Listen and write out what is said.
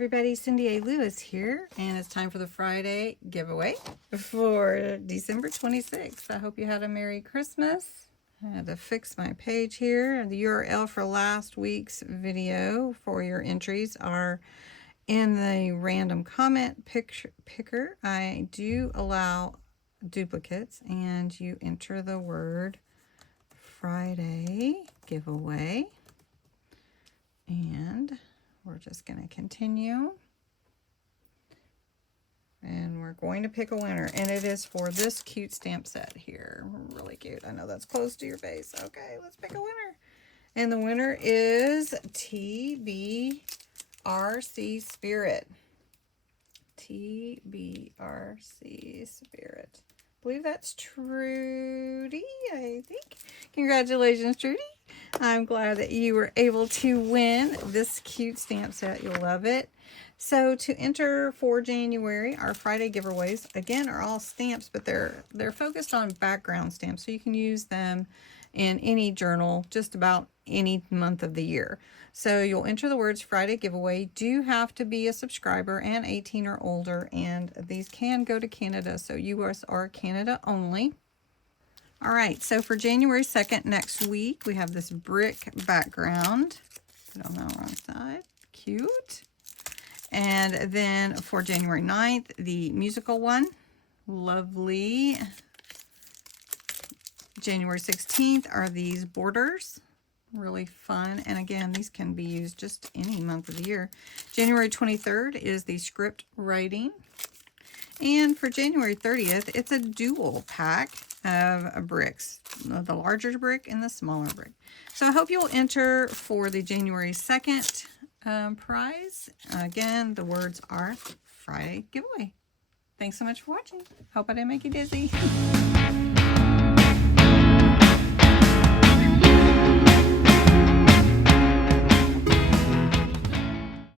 everybody, CindyALewis here, and it's time for the Friday giveaway for December 26th. I hope you had a Merry Christmas. I had to fix my page here. The URL for last week's video for your entries are in the random comment picker. I do allow duplicates, and you enter the word Friday giveaway, and we're just going to continue, and we're going to pick a winner, and it is for this cute stamp set here. Really cute. I know that's close to your face. Okay, let's pick a winner, and the winner is TBRC Spirit. TBRC Spirit. I believe that's Trudy, I think. Congratulations, Trudy. I'm glad that you were able to win this cute stamp set. You'll love it. So to enter for January, our Friday giveaways, again, are all stamps, but they're focused on background stamps, so you can use them in any journal, just about any month of the year. So you'll enter the words Friday giveaway. Do have to be a subscriber and 18 or older, and these can go to Canada, so US or Canada only. All right, so for January 2nd, next week, we have this brick background. Put on the wrong side. Cute. And then for January 9th, the musical one. Lovely. January 16th are these borders. Really fun. And again, these can be used just any month of the year. January 23rd is the script writing. And for January 30th, it's a dual pack of bricks, the larger brick and the smaller brick. So I hope you'll enter for the January 2nd prize. Again, the words are Friday giveaway. Thanks so much for watching. Hope I didn't make you dizzy.